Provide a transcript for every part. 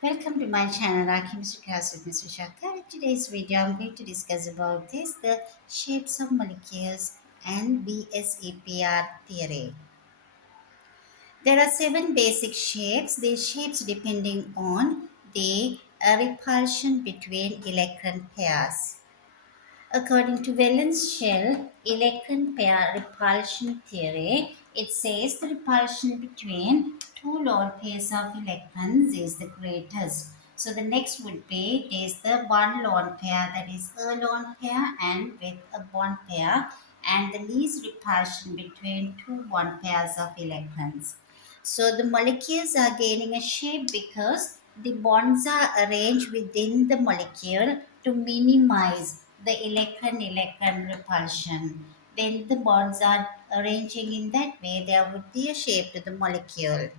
Welcome to my channel, Chemistry with Ms. Vishaka. In today's video, I'm going to discuss about the shapes of molecules and VSEPR theory. There are seven basic shapes. These shapes depending on the repulsion between electron pairs. According to valence shell electron pair repulsion theory, it says the repulsion between two lone pairs of electrons is the greatest. So the next would be is the one lone pair, that is a lone pair and with a bond pair, and the least repulsion between two bond pairs of electrons. So the molecules are gaining a shape because the bonds are arranged within the molecule to minimize the electron-electron repulsion. When the bonds are arranging in that way, there would be a shape to the molecule.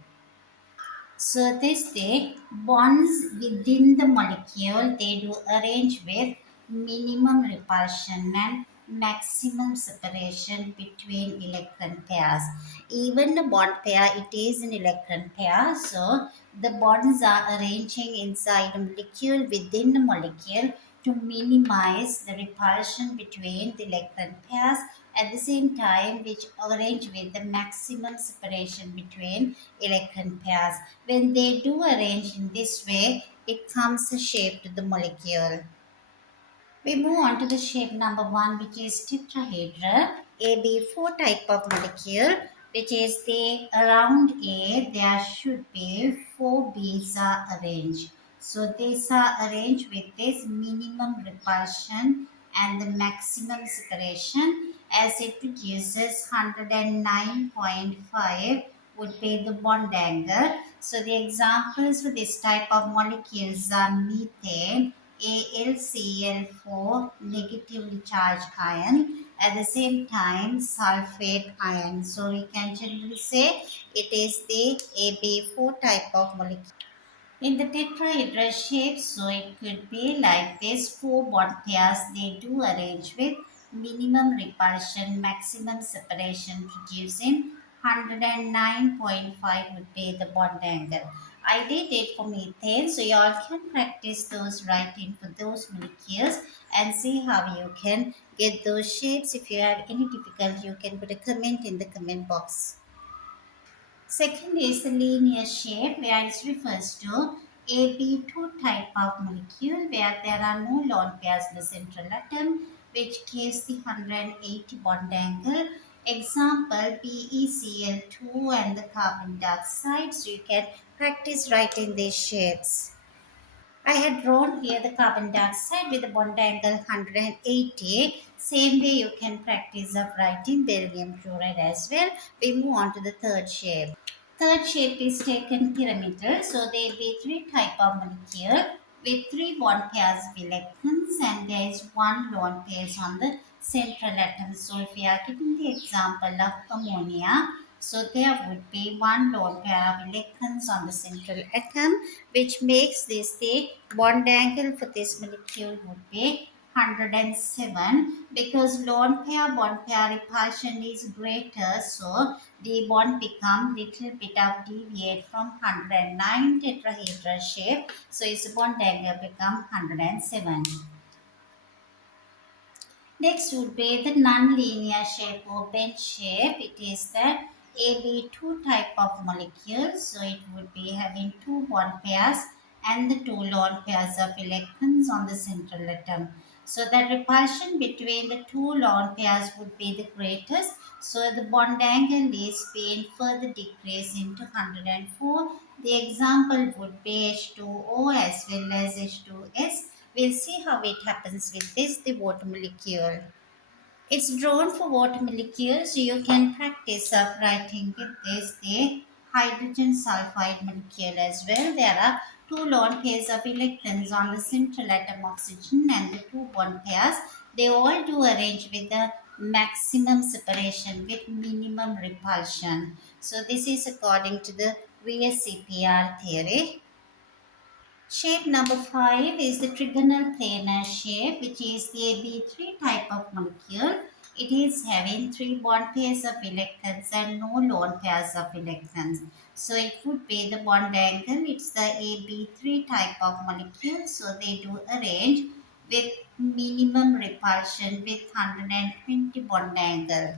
So this way, bonds within the molecule, they do arrange with minimum repulsion and maximum separation between electron pairs. Even the bond pair, it is an electron pair. So the bonds are arranging inside the molecule within the molecule to minimize the repulsion between the electron pairs, at the same time which arrange with the maximum separation between electron pairs. When they do arrange in this way, it comes a shape to the molecule. We move on to the shape number 1, which is tetrahedral, AB4 type of molecule, which is the around A, there should be 4 B's are arranged. So these are arranged with this minimum repulsion and the maximum separation, as it produces 109.5 would be the bond angle. So the examples for this type of molecules are methane, AlCl4 negatively charged ion, at the same time sulfate ion. So we can generally say it is the AB4 type of molecule. In the tetrahedral shape, so it could be like this: four bond pairs, they do arrange with minimum repulsion, maximum separation, producing 109.5 would be the bond angle. I did it for methane, so you all can practice those writing for those molecules and see how you can get those shapes. If you have any difficulty, you can put a comment in the comment box. Second is the linear shape, where it refers to AB2 type of molecule where there are no lone pairs in the central atom, which gives the 180 bond angle. Example, BeCl2 and the carbon dioxide. So you can practice writing these shapes. I had drawn here the carbon dioxide with the bond angle 180. Same way you can practice of writing beryllium chloride as well. We move on to the third shape. Third shape is taken pyramidal. So there will be three type of molecule with three bond pairs of electrons, and there is one lone pair on the central atom. So if we are getting the example of ammonia, so there would be one lone pair of electrons on the central atom, which makes this the bond angle for this molecule would be 107, because lone pair bond pair repulsion is greater, so the bond become little bit of deviate from 109 tetrahedral shape, so its bond angle become 107. Next would be the non-linear shape or bent shape. It is the AB2 type of molecule. So it would be having two bond pairs and the two lone pairs of electrons on the central atom. So the repulsion between the two lone pairs would be the greatest. So the bond angle is being further decreased into 104. The example would be H2O as well as H2S. We'll see how it happens with this, the water molecule. It's drawn for water molecules. You can practice of writing with this, the hydrogen sulfide molecule as well. There are two lone pairs of electrons on the central atom oxygen and the two bond pairs. They all do arrange with the maximum separation with minimum repulsion. So this is according to the VSEPR theory. Shape number 5 is the trigonal planar shape, which is the AB3 type of molecule. It is having three bond pairs of electrons and no lone pairs of electrons. So it would be the bond angle. It's the AB3 type of molecule. So they do arrange with minimum repulsion with 120 bond angle.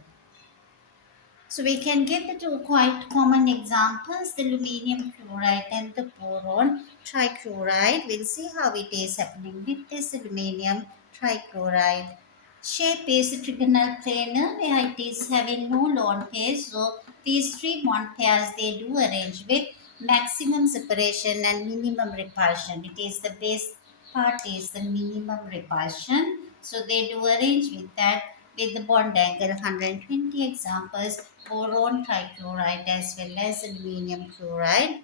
So we can get the two quite common examples, the aluminium chloride and the boron trichloride. We'll see how it is happening with this aluminium trichloride. Shape is trigonal planar where it is having no lone pairs. So these three bond pairs they do arrange with maximum separation and minimum repulsion. It is the base part is the minimum repulsion. So they do arrange with that with the bond angle 120 examples boron trichloride as well as aluminium chloride.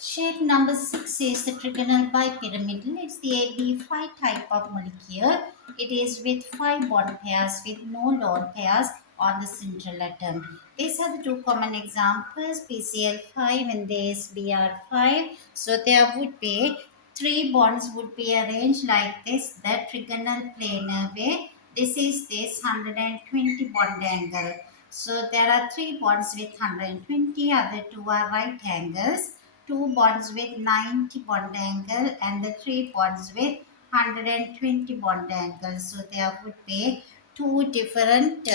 Shape number 6 is the trigonal bipyramidal. It's the AB5 type of molecule. It is with 5 bond pairs with no lone pairs on the central atom. These are the two common examples, PCl5 and this Br5. So there would be 3 bonds would be arranged like this, the trigonal planar way. This is this 120 bond angle. So there are 3 bonds with 120, other 2 are right angles. 2 bonds with 90 bond angle and the 3 bonds with 120 bond angle. So there would be two different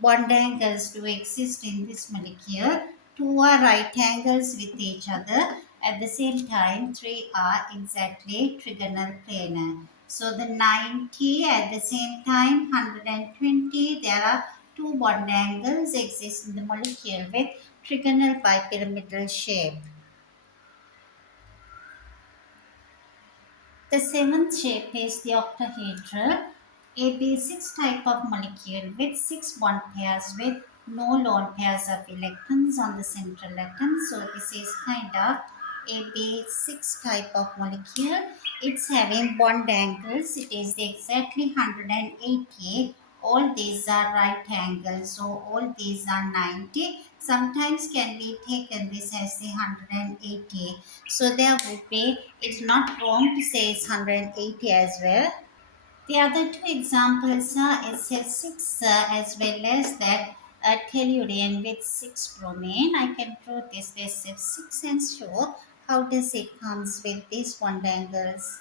bond angles to exist in this molecule. 2 are right angles with each other. At the same time, 3 are exactly trigonal planar. So the 90 at the same time 120, there are two bond angles exist in the molecule with trigonal bipyramidal shape. The seventh shape is the octahedral, a basic type of molecule with 6 bond pairs with no lone pairs of electrons on the central atom. So this is kind of a basic type of molecule. It's having bond angles. It is exactly 180. All these are right angles. So all these are 90. Sometimes can be taken this as the 180. So there would be, it's not wrong to say it's 180 as well. The other two examples are SL6 as well as that tellurium with 6 bromine. I can draw this SF6 and show how does it comes with these bond angles.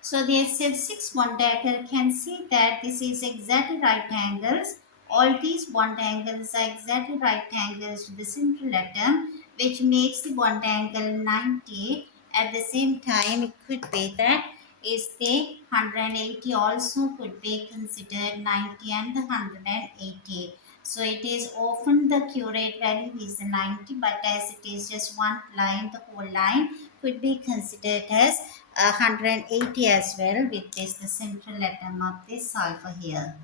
So the SF6 bond angle can see that this is exactly right angles. All these bond angles are exactly right angles to the central atom, which makes the bond angle 90. At the same time, it could be that is the 180 also could be considered 90 and the 180. So it is often the curate value is the 90, but as it is just one line, the whole line could be considered as 180 as well, with this the central atom of this sulfur here.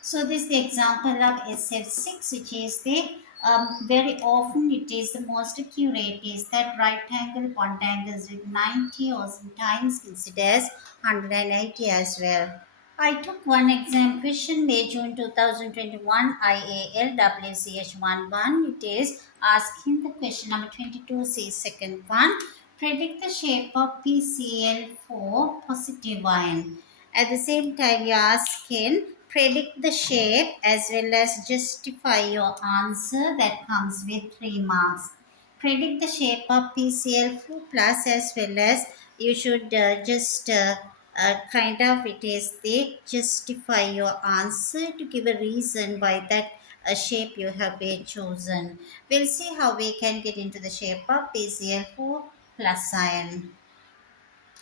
So this is the example of SF6, which is the very often it is the most accurate is that right angle bond angles with 90 or sometimes considered as 180 as well. I took one exam question May June 2021 IAL WCH11. It is asking the question number 22C second one. Predict the shape of PCl4 positive ion. At the same time, you ask him predict the shape as well as justify your answer that comes with 3 marks. Predict the shape of PCl4 plus as well as you should just kind of it is the justify your answer to give a reason why that shape you have been chosen. We'll see how we can get into the shape of PCl4 plus ion.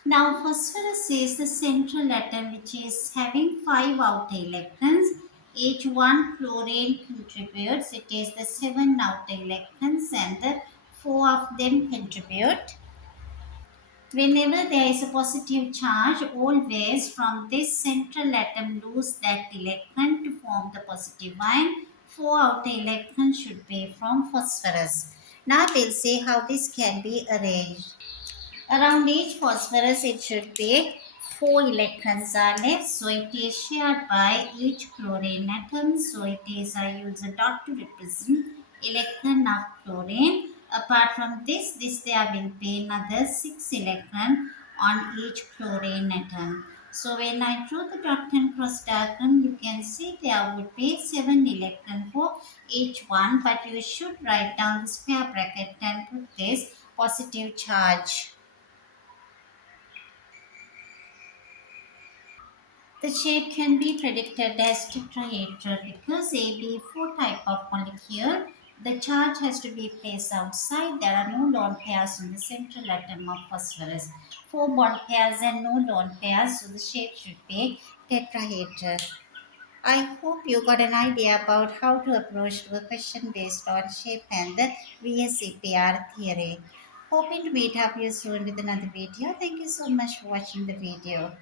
Now, phosphorus is the central atom which is having 5 outer electrons. Each one fluorine contributes. It is the 7 outer electrons and the 4 of them contribute. Whenever there is a positive charge, always from this central atom lose that electron to form the positive ion. 4 outer electrons should be from phosphorus. Now we'll see how this can be arranged. Around each phosphorus, it should be 4 electrons are left. So it is shared by each chlorine atom. So it is, I use a dot to represent electron of chlorine. Apart from this there will be another 6 electron on each chlorine atom. So when I draw the dot and cross diagram, you can see there would be 7 electrons for each one, but you should write down the square bracket and put this positive charge. The shape can be predicted as tetrahedral because AB4 type of molecule. The charge has to be placed outside. There are no lone pairs on the central atom of phosphorus. 4 bond pairs and no lone pairs, so the shape should be tetrahedral. I hope you got an idea about how to approach the question based on shape and the VSEPR theory. Hoping to meet up you soon with another video. Thank you so much for watching the video.